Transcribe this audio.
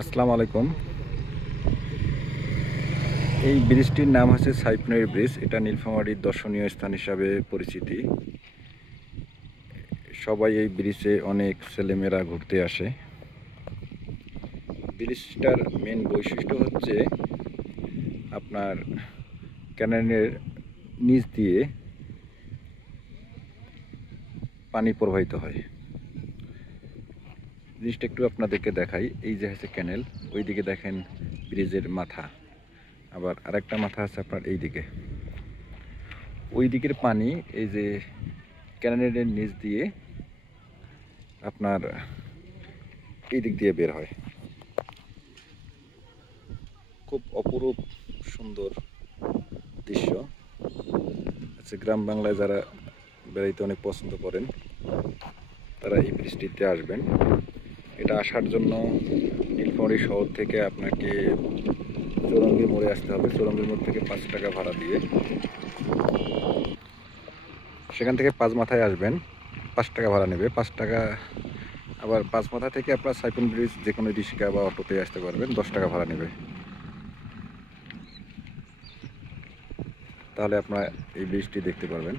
আসসালামু আলাইকুম। এই ব্রিজটির নাম হচ্ছে সাইপনের ব্রিজ। এটা নীলফামারীর দর্শনীয় স্থান হিসাবে পরিচিতি। সবাই এই ব্রিজে অনেক ছেলেমেয়েরা ঘুরতে আসে। ব্রিজটার মেন বৈশিষ্ট্য হচ্ছে আপনার ক্যানেলের নিচ দিয়ে পানি প্রবাহিত হয়। জিনিসটা একটু আপনাদেরকে দেখাই। এই যে হচ্ছে ক্যানেল, ওইদিকে দেখেন ব্রিজের মাথা, আবার আরেকটা মাথা আছে আপনার এই দিকে। ওই দিকের পানি এই যে ক্যানেলের নিচ দিয়ে আপনার এই দিক দিয়ে বের হয়। খুব অপরূপ সুন্দর দৃশ্য। আচ্ছা, গ্রাম বাংলায় যারা বেড়াইতে অনেক পছন্দ করেন তারা এই ব্রিজটিতে আসবেন। এটা আসার জন্য নীলফামারী শহর থেকে আপনাকে চৌরঙ্গি মোড়ে আসতে হবে। চৌরঙ্গির মোড় থেকে 5 টাকা ভাড়া দিয়ে সেখান থেকে 5 মাথায় আসবেন। 5 টাকা ভাড়া নেবে, 5 টাকা। আবার 5 মাথা থেকে আপনার সাইপন ব্রিজ যে কোনো রিক্সা বা অটোতে আসতে পারবেন, 10 টাকা ভাড়া নেবে। তাহলে আপনারা এই ব্রিজটি দেখতে পারবেন।